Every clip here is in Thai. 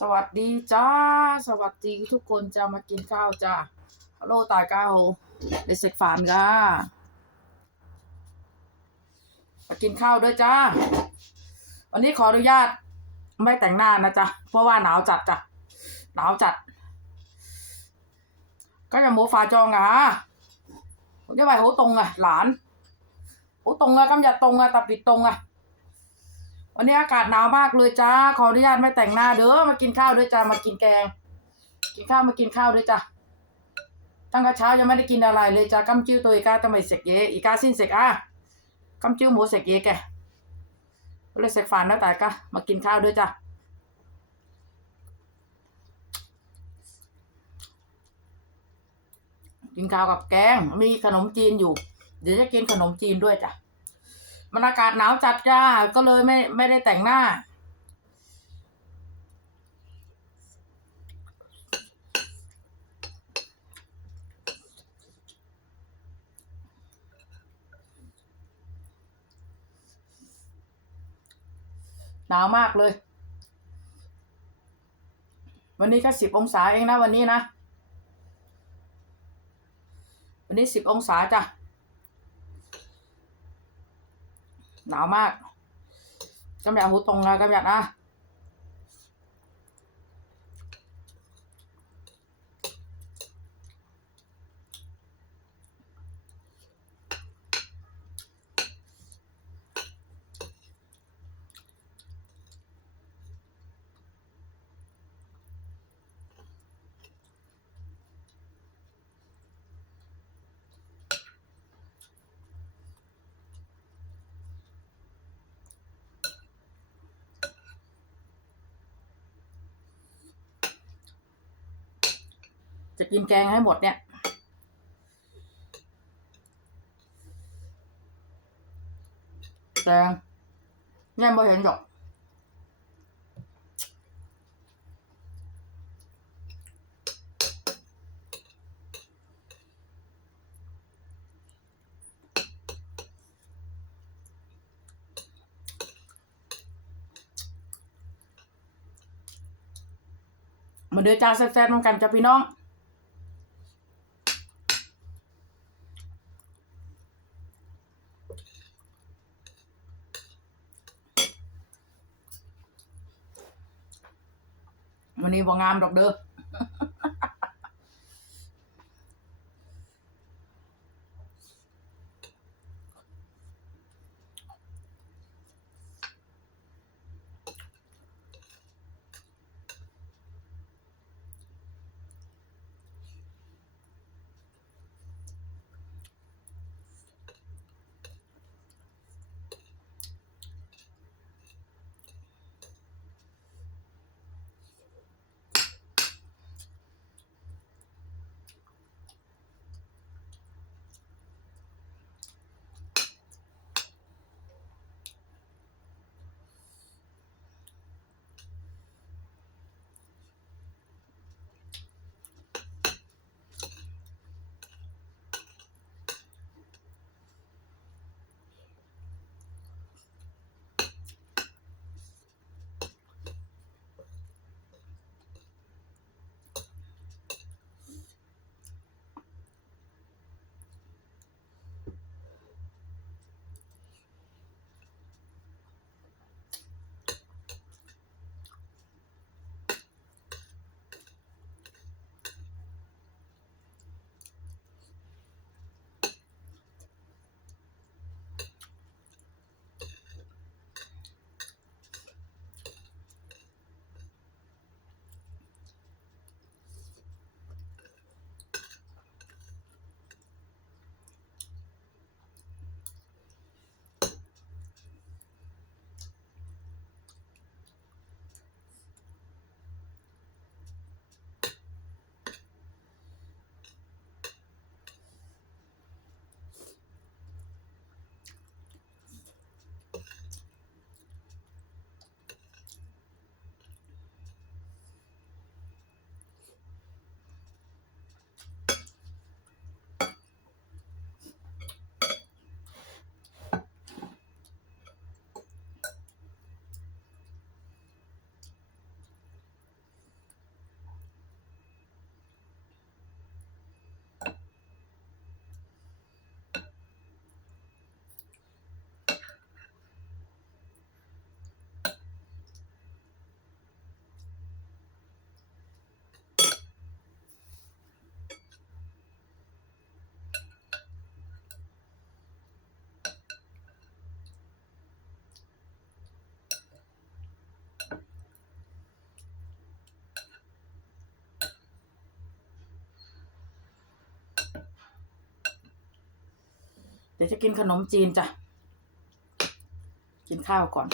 สวัสดีจ้า สวัสดีทุกคนจะมากินข้าวจ้าฮัลโหลตายก้าวเดซเซกฟานก้ามากินข้าวด้วยจ้า วันนี้ขออนุญาตไม่แต่งหน้านะจ๊ะ เพราะว่าหนาวจัดจ้ะ หนาวจัด ก็จะหมูฝาจองอะผมจะไปโหตรงอะ หลานโหตรงอะกำยัดตรงอะตับปิดตรงอะ วันนี้อากาศหนาวมากเลยจ้า ขออนุญาตไม่แต่งหน้าเด้อ มากินข้าวด้วยจ้า มากินแกง กินข้าวมากินข้าวด้วยจ้า ตั้งแต่เช้ายังไม่ได้กินอะไรเลยจ้ากำจิ้วตัวอีกาทำไมเสกเยอีกาสิ้นเสกอะกำจิ้วหมูเสกเยแกเลยเสกฝานแล้วแต่กะมากินข้าวด้วยจ้ากินข้าวกับแกง มีขนมจีนอยู่ เดี๋ยวจะกินขนมจีนด้วยจ้ะ มันอากาศหนาวจัดจ้าก็เลยไม่ไม่ได้แต่งหน้า หนาวมากเลย วันนี้ก็สิบองศาเองนะวันนี้นะ วันนี้สิบองศาจ้ะ หนาวมากกำยัดหูตรงนะกำยัดนะ จะกินแกงให้หมดเนี่ย แกงเนี่ยไม่เห็นหรอกมาเดือจ้าแซ่บๆน้ำกันจ้ะพี่น้อง นนี้บ่งามดอกเด้อ ดี๋ยวจะกินขนมจีนจ้ะ กินข้าวก่อน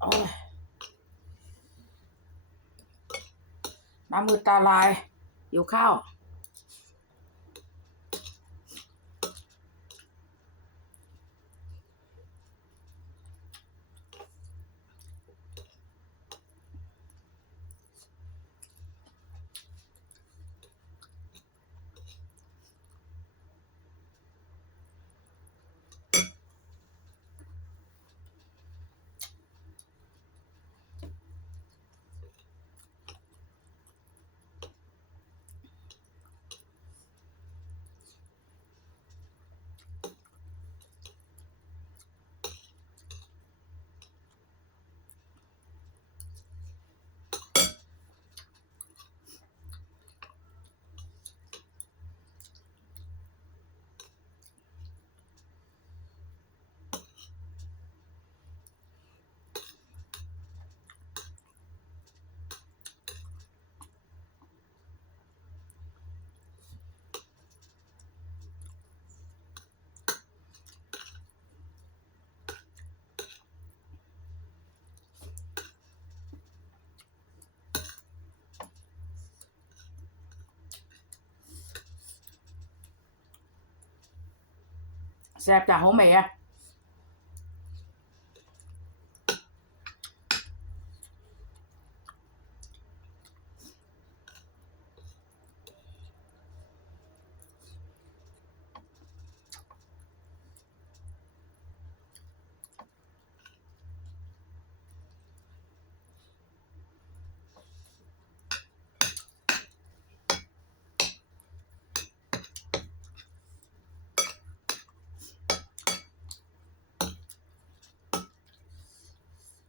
โอ้ยน้ำมือตาลายหิวข้าว แซ่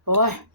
บจา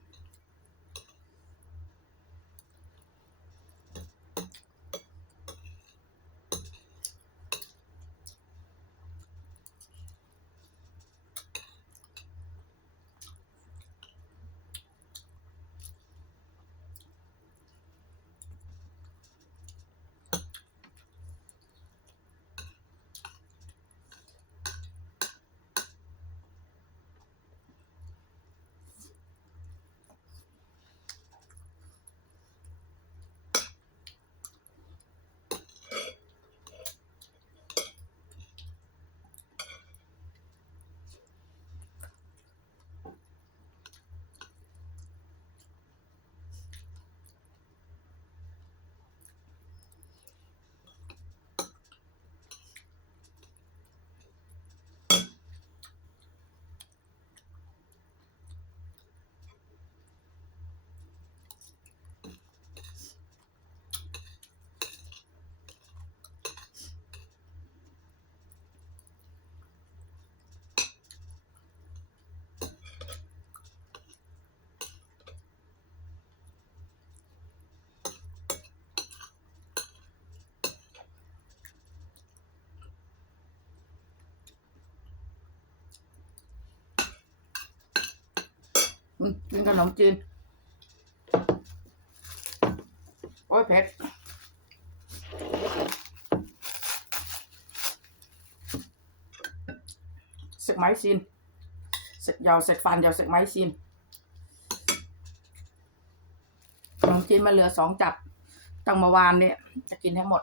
กินขนมจีน โอ้ยเผ็ดเสกไม้ซีนเสกยาวเสกฟันยาวเสกไม้ซีนขนมจีนมาเหลือสองจับตั้งเมื่อวานเนี่ยจะกินให้หมด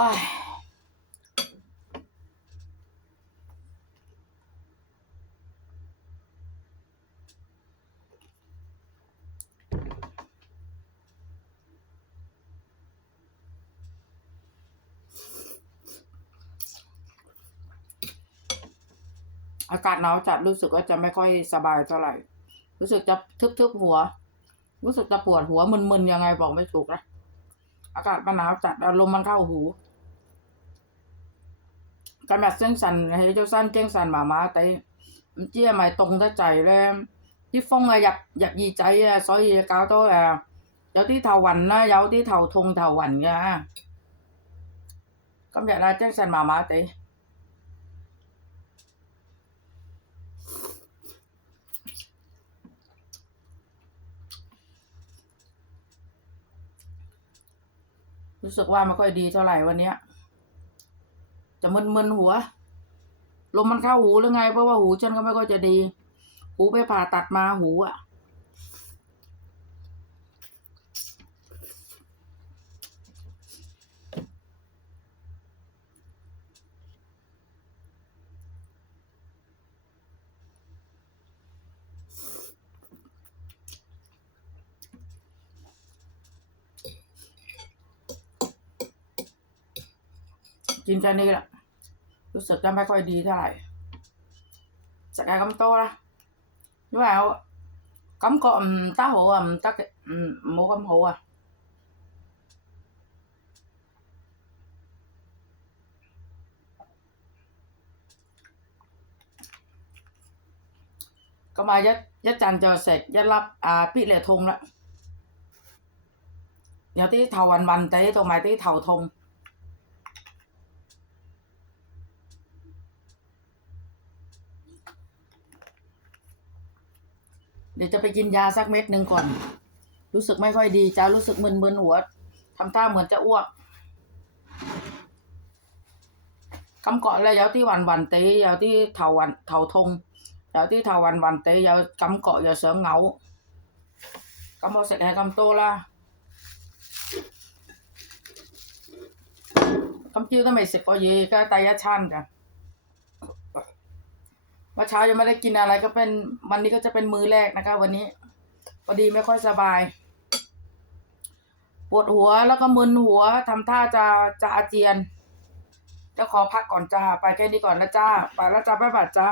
อ้ยอากาศหนาวจัดรู้สึกว่าจะไม่ค่อยสบายเท่าไหร่ รู้สึกจะทึบๆหัว รู้สึกจะปวดหัวมึนๆยังไงบอกไม่ถูกนะ อากาศมันหนาวจัดอารมณ์มันเข้าหู กำลังเส้นสันให้เจ้าสั้นเจ้งสันหมามาแต่唔知系咪冻得滞咧？啲风啊入入耳仔啊，所以搞到诶有啲头晕啦，有啲头痛头晕嘅。今日啊，精神麻麻地。รู้สึกว่าไม่ค่อยดีเท่าไหร่วันเนี้ย จะมึนๆหัว ลมมันเข้าหูหรือไง เพราะว่าหูฉันก็ไม่ค่อยจะดี หูไปผ่าตัดมาหูอะกินแค่นี้แหละ รู้สึกจะไม่ค่อยดีเท่าไหร่สกาย cắm to ra nhưng mà cắm có um, tá hộ um, tá cái um, mua cắm hộ à ก็มายัดยัดจันจอเสร็จยัดรับอ่าพี่เหลียทงละเดี๋ยวที่เถาวันวันเต้ตรงไหนที่เถาทง เดี๋ยวจะไปกินยาสักเม็ดหนึ่งก่อน รู้สึกไม่ค่อยดีจ้ารู้สึกมึนๆหัวทำท่าเหมือนจะอ้วกคำเกาะแล้วยาวที่วันวันเตยยาวที่เถาวันเถาทงยาวที่เถาวันวันเตยยาวคำเกาะยาวเสือเงาคำเอาเสร็จให้คำโตละคำจิ้วทำไมเสร็จก็เยก็ตายชันกัน อเช้ายังไม่ได้กินอะไรก็เป็นวันนี้ก็จะเป็นมื้อแรกนะคะ วันนี้พอดีไม่ค่อยสบาย ปวดหัวแล้วก็มึนหัวทำท่าจะจะอาเจียนจะขอพักก่อนจ้าไปแค่นี้ก่อนแล้วจ้าไปแล้วจ้าบ๊ายบาดจ้า